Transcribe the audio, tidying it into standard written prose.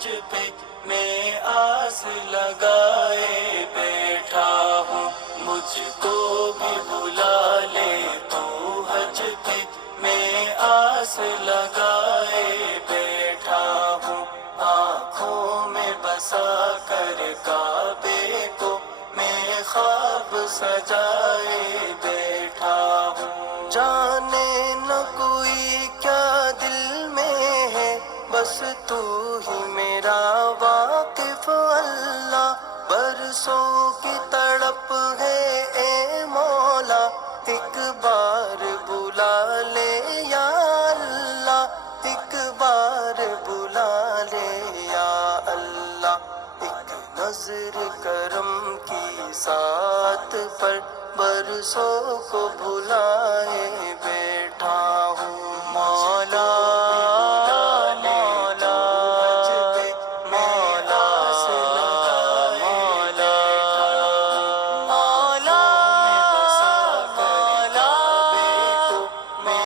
تجھ پہ میں آس لگائے بیٹھا ہوں، مجھ کو بھی بلا لے تو حج پہ میں آس لگائے بیٹھا ہوں، آنکھوں میں بسا کر کعبے کو میں خواب سجائے بیٹھا ہوں، جانے نہ کوئی کیا دل میں ہے، بس تو ہی میرا واقف اللہ، برسوں کی تڑپ ہے اے مولا، ایک بار بلا لے یا اللہ، ایک بار بلا لے یا اللہ، ایک نظر کرم کی ساتھ پر برسوں کو بھلائے بیٹھا ہوں۔